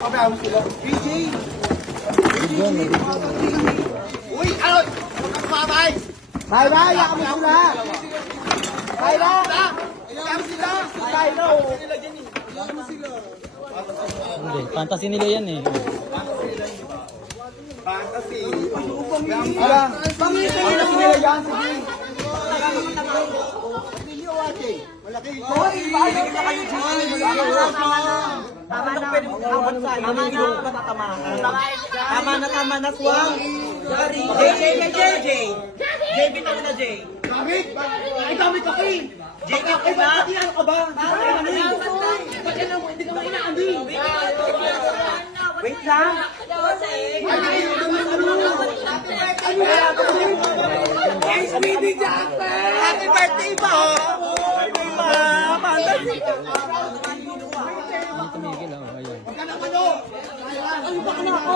DJ! Uy! Ano? Mamay! Bye-bye! Yaka mo sila! Bye-bye! Yaka sila! Bye-bye! Hindi, fantasy nila yan eh. Fantasy! Ala! Pangita nila sila yan! Sige! Malaki! Hoy! Bayo na kayo dyan! Tama na, awat sa'yo. Tama na. Tama na, Swang. Sorry. J. J, bitaw na, J. Damit! Ay, damit ako eh! J, ako ba? Ano ka ba? Hindi ka mo inaandi. Wait lang. Ay, Speedy Jackson! Happy birthday pa! Happy mama! Hindi tumigil ah. Ayan. Ano? Ano ba ka na ako?